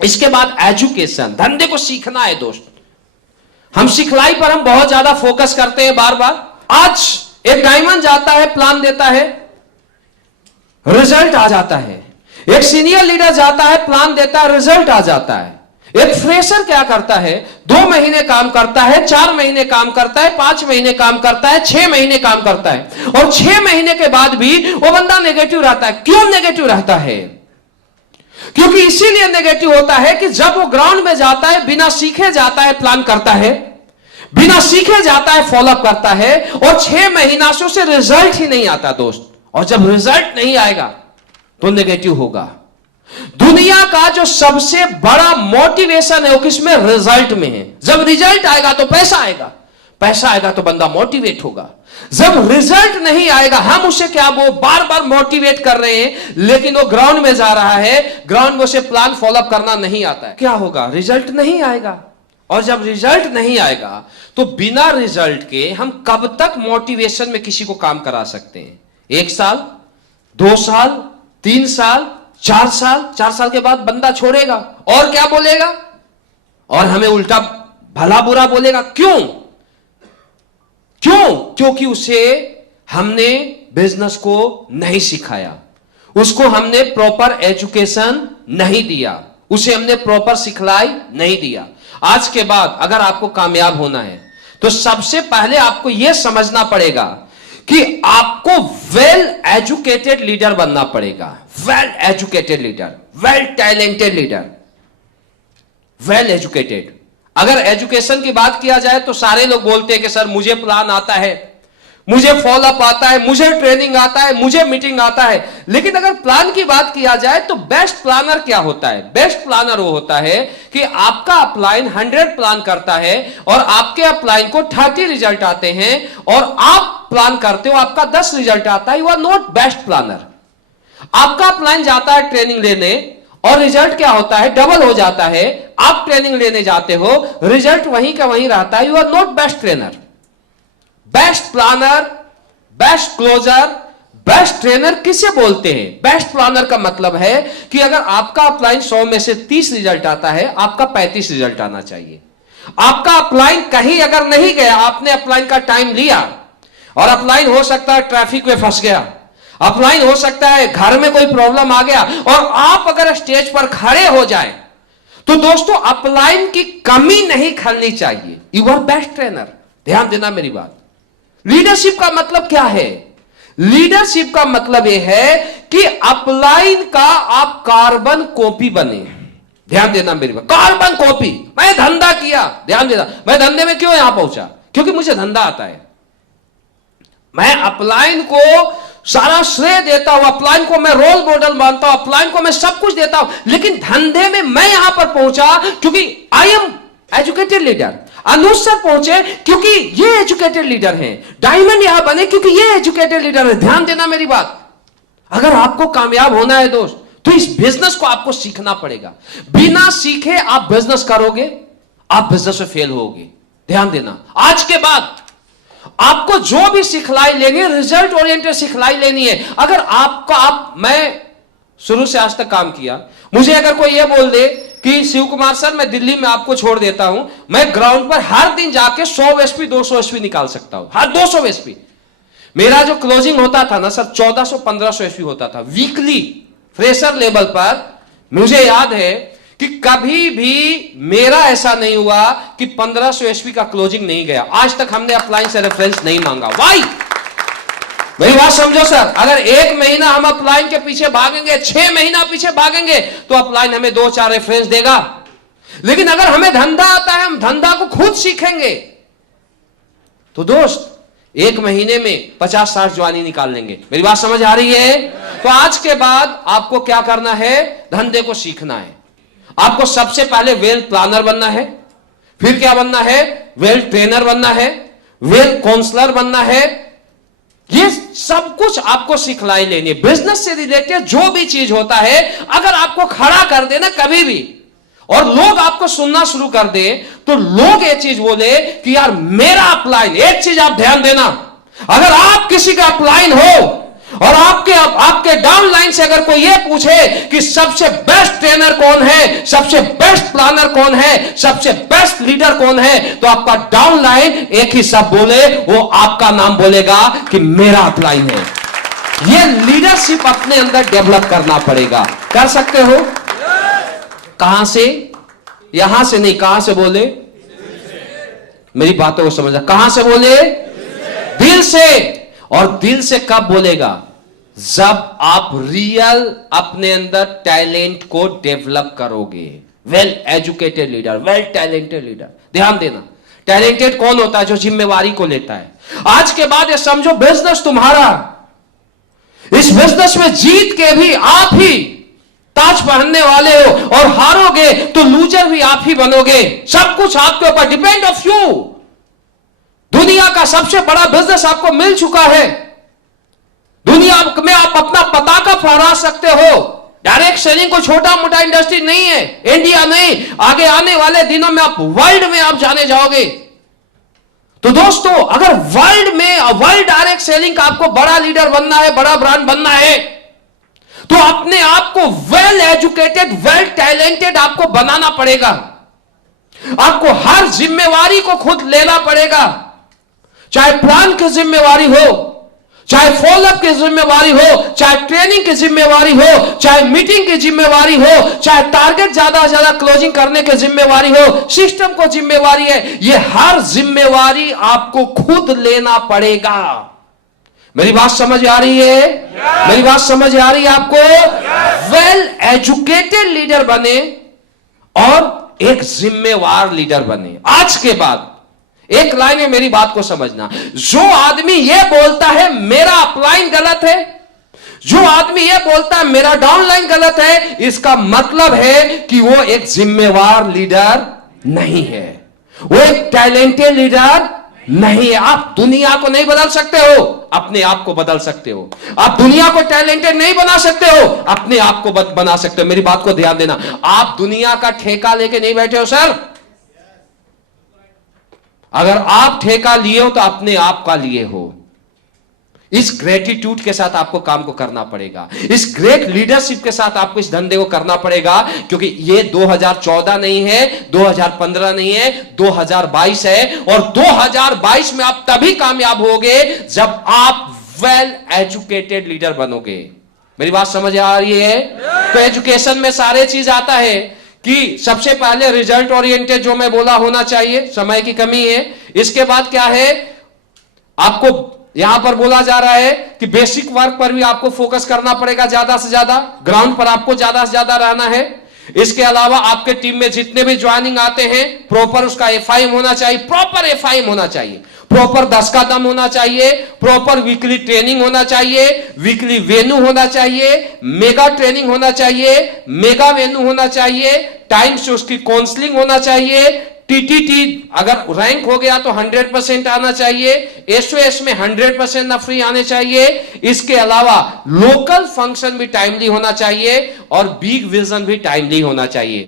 इसके बाद एजुकेशन, धंधे को सीखना है दोस्त। हम सिखलाई पर हम बहुत ज्यादा फोकस करते हैं बार बार। आज एक डायमंड जाता है, प्लान देता है, रिजल्ट आ जाता है। एक सीनियर लीडर जाता है, प्लान देता है, रिजल्ट आ जाता है। एक फ्रेशर क्या करता है, 2 महीने काम करता है, 4 महीने काम करता है, 5 महीने काम करता है, 6 महीने काम करता है, और 6 महीने के बाद भी वो बंदा नेगेटिव रहता है। क्यों नेगेटिव रहता है? क्योंकि इसीलिए नेगेटिव होता है कि जब वो ग्राउंड में जाता है, बिना सीखे जाता है, प्लान करता है, बिना सीखे जाता है, फॉलोअप करता है, और 6 महीना से उसे रिजल्ट ही नहीं आता दोस्त। और जब रिजल्ट नहीं आएगा तो नेगेटिव होगा। दुनिया का जो सबसे बड़ा मोटिवेशन है वो किसमें? रिजल्ट में है। जब रिजल्ट आएगा तो पैसा आएगा, पैसा आएगा तो बंदा मोटिवेट होगा। जब रिजल्ट नहीं आएगा, हम उसे क्या वो बार बार मोटिवेट कर रहे हैं, लेकिन वो ग्राउंड में जा रहा है, ग्राउंड में उसे प्लान फॉलोअप करना नहीं आता है, क्या होगा? रिजल्ट नहीं आएगा। और जब रिजल्ट नहीं आएगा तो बिना रिजल्ट के हम कब तक मोटिवेशन में किसी को काम करा सकते हैं? 1 साल, 2 साल, 3 साल, 4 साल? 4 साल के बाद बंदा छोड़ेगा और क्या बोलेगा? और हमें उल्टा भला बुरा बोलेगा। क्यों? क्योंकि उसे हमने बिजनेस को नहीं सिखाया, उसको हमने प्रॉपर एजुकेशन नहीं दिया, उसे हमने प्रॉपर सिखलाई नहीं दिया। आज के बाद अगर आपको कामयाब होना है तो सबसे पहले आपको यह समझना पड़ेगा कि आपको वेल एजुकेटेड लीडर बनना पड़ेगा। Well educated leader, well talented leader, well educated. अगर एजुकेशन की बात किया जाए तो सारे लोग बोलते हैं कि सर मुझे प्लान आता है, मुझे फॉलोअप आता है, मुझे ट्रेनिंग आता है, मुझे मीटिंग आता है। लेकिन अगर प्लान की बात किया जाए तो बेस्ट प्लानर क्या होता है? बेस्ट प्लानर वो होता है कि आपका अपलाइन 100 प्लान करता है और आपके अपलाइन को 30 रिजल्ट आते हैं, और आप प्लान करते हो, आपका 10 रिजल्ट आता है। You are not best planner. आपका अपलाइन जाता है ट्रेनिंग लेने और रिजल्ट क्या होता है? डबल हो जाता है। आप ट्रेनिंग लेने जाते हो, रिजल्ट वहीं का वहीं रहता है। You are not best trainer. Best planner, best closer, best trainer किसे बोलते हैं? बेस्ट प्लानर का मतलब है कि अगर आपका अपलाइन 100 में से 30 रिजल्ट आता है, आपका 35 रिजल्ट आना चाहिए। आपका अपलाइन कहीं अगर नहीं गया, आपने अपलाइन का टाइम लिया, और अपलाइन हो सकता है ट्रैफिक में फंस गया, अपलाइन हो सकता है घर में कोई प्रॉब्लम आ गया, और आप अगर स्टेज पर खड़े हो जाए, तो दोस्तों अपलाइन की कमी नहीं खलनी चाहिए। You are best trainer. ध्यान देना मेरी बात। लीडरशिप का मतलब क्या है? लीडरशिप का मतलब यह है कि अपलाइन का आप कार्बन कॉपी बने। ध्यान देना मेरी बात। Carbon copy. मैं धंधा किया, ध्यान देना, मैं धंधे में क्यों यहां पहुंचा? क्योंकि मुझे धंधा आता है। मैं अपलाइन को सारा श्रेय देता हूं, अपलाइन को मैं रोल मॉडल मानता हूं, अपलाइन को मैं सब कुछ देता हूं, लेकिन धंधे में मैं यहां पर पहुंचा क्योंकि I am educated leader. Anuj sir पहुंचे क्योंकि ये एजुकेटेड लीडर हैं। डायमंड यहां बने क्योंकि ये एजुकेटेड लीडर है। ध्यान देना मेरी बात। अगर आपको कामयाब होना है दोस्त, तो इस बिजनेस को आपको सीखना पड़ेगा। बिना सीखे आप बिजनेस करोगे, आप बिजनेस में फेल होगे। ध्यान देना। आज के बाद आपको जो भी सिखलाई लेनी है, रिजल्ट ओरिएंटेड सिखलाई लेनी है। अगर मैं शुरू से आज तक काम किया, मुझे अगर कोई यह बोल दे कि शिव कुमार सर मैं दिल्ली में आपको छोड़ देता हूं, मैं ग्राउंड पर हर दिन जाके 100 एसपी 200 एसपी निकाल सकता हूं, हर 200 एसपी। मेरा जो क्लोजिंग होता था ना सर, 1400-1500 एसपी होता था वीकली फ्रेशर लेवल पर। मुझे याद है कि कभी भी मेरा ऐसा नहीं हुआ कि 1500 एसपी का क्लोजिंग नहीं गया। आज तक हमने अपलाइन से रेफरेंस नहीं मांगा। वाई? मेरी बात समझो सर। अगर 1 महीना हम अपलाइन के पीछे भागेंगे, 6 महीना पीछे भागेंगे, तो अपलाइन हमें 2-4 रेफरेंस देगा। लेकिन अगर हमें धंधा आता है, हम धंधा को खुद सीखेंगे, तो दोस्त 1 महीने में 50-60 जवानी निकाल लेंगे। मेरी बात समझ आ रही है? तो आज के बाद आपको क्या करना है? धंधे को सीखना है। आपको सबसे पहले वेल प्लानर बनना है, फिर क्या बनना है? वेल ट्रेनर बनना है, वेल काउंसलर बनना है। ये सब कुछ आपको सिखलाई लेनी है। बिजनेस से रिलेटेड जो भी चीज होता है, अगर आपको खड़ा कर देना कभी भी, और लोग आपको सुनना शुरू कर दे, तो लोग ये चीज बोले कि यार मेरा अपलाइन। एक चीज आप ध्यान देना, अगर आप किसी का अपलाइन हो और आपके डाउनलाइन से अगर कोई ये पूछे कि सबसे बेस्ट ट्रेनर कौन है, सबसे बेस्ट प्लानर कौन है, सबसे बेस्ट लीडर कौन है, तो आपका डाउनलाइन एक ही शब्द बोले, वो आपका नाम बोलेगा कि मेरा अपलाइन है। ये लीडरशिप अपने अंदर डेवलप करना पड़ेगा। कर सकते हो? कहां से? यहां से नहीं, कहां से बोले? मेरी बातों को समझना, कहां से बोले? दिल से। और दिल से कब बोलेगा? जब आप रियल अपने अंदर टैलेंट को डेवलप करोगे। Well educated leader, well talented leader, ध्यान देना, टैलेंटेड कौन होता है? जो जिम्मेवारी को लेता है। आज के बाद ये समझो बिजनेस तुम्हारा, इस बिजनेस में जीत के भी आप ही ताज पहनने वाले हो, और हारोगे तो लूजर भी आप ही बनोगे। सब कुछ आपके ऊपर डिपेंड ऑफ यू। दुनिया का सबसे बड़ा बिजनेस आपको मिल चुका है। दुनिया में आप अपना पताका फहरा सकते हो। डायरेक्ट सेलिंग को छोटा मोटा इंडस्ट्री नहीं है, इंडिया नहीं, आगे आने वाले दिनों में आप वर्ल्ड में आप जाने जाओगे। तो दोस्तों, अगर वर्ल्ड डायरेक्ट सेलिंग का आपको बड़ा लीडर बनना है, बड़ा ब्रांड बनना है, तो अपने आप को वेल एजुकेटेड, वेल टैलेंटेड आपको बनाना पड़ेगा। आपको हर जिम्मेवारी को खुद लेना पड़ेगा, चाहे प्लान की जिम्मेवारी हो, चाहे फॉलोअप की जिम्मेवारी हो, चाहे ट्रेनिंग की जिम्मेवारी हो, चाहे मीटिंग की जिम्मेवारी हो, चाहे टारगेट ज्यादा से ज्यादा क्लोजिंग करने की जिम्मेवारी हो, सिस्टम को जिम्मेवारी है। यह हर जिम्मेवारी आपको खुद लेना पड़ेगा। मेरी बात समझ आ रही है? मेरी बात समझ आ रही है आपको? वेल एजुकेटेड लीडर बने और एक जिम्मेवार लीडर बने। आज के बाद एक लाइन में मेरी बात को समझना, जो आदमी यह बोलता है मेरा अपलाइन गलत है, जो आदमी यह बोलता है मेरा डाउनलाइन गलत है, इसका मतलब है कि वो एक जिम्मेवार लीडर नहीं है, वो एक टैलेंटेड लीडर नहीं है। आप दुनिया को नहीं बदल सकते हो, अपने आप को बदल सकते हो। आप दुनिया को टैलेंटेड नहीं बना सकते हो, अपने आप को बना सकते हो। मेरी बात को ध्यान देना, आप दुनिया का ठेका लेके नहीं बैठे हो सर। अगर आप ठेका लिए हो तो अपने आप का लिए हो। इस ग्रेटिट्यूड के साथ आपको काम को करना पड़ेगा, इस ग्रेट लीडरशिप के साथ आपको इस धंधे को करना पड़ेगा, क्योंकि ये 2014 नहीं है, 2015 नहीं है, 2022 है। और 2022 में आप तभी कामयाब होगे जब आप वेल एजुकेटेड लीडर बनोगे। मेरी बात समझ आ रही है? तो एजुकेशन में सारे चीज आता है कि सबसे पहले रिजल्ट ओरिएंटेड, जो मैं बोला, होना चाहिए, समय की कमी है। इसके बाद क्या है, आपको यहां पर बोला जा रहा है कि बेसिक वर्क पर भी आपको फोकस करना पड़ेगा, ज्यादा से ज्यादा ग्राउंड पर आपको ज्यादा से ज्यादा रहना है। इसके अलावा आपके टीम में जितने भी ज्वाइनिंग आते हैं, प्रॉपर उसका एफआईएम होना चाहिए, प्रॉपर एफआईएम होना चाहिए, प्रॉपर 10 का दम होना चाहिए, प्रॉपर वीकली ट्रेनिंग होना चाहिए, वीकली वेन्यू होना चाहिए, मेगा ट्रेनिंग होना चाहिए, मेगा वेन्यू होना चाहिए, टाइम से उसकी काउंसलिंग होना चाहिए, टीटीटी अगर रैंक हो गया तो 100% आना चाहिए, एसओएस में 100% ना फ्री आने चाहिए। इसके अलावा लोकल फंक्शन भी टाइमली होना चाहिए और बिग विजन भी टाइमली होना चाहिए।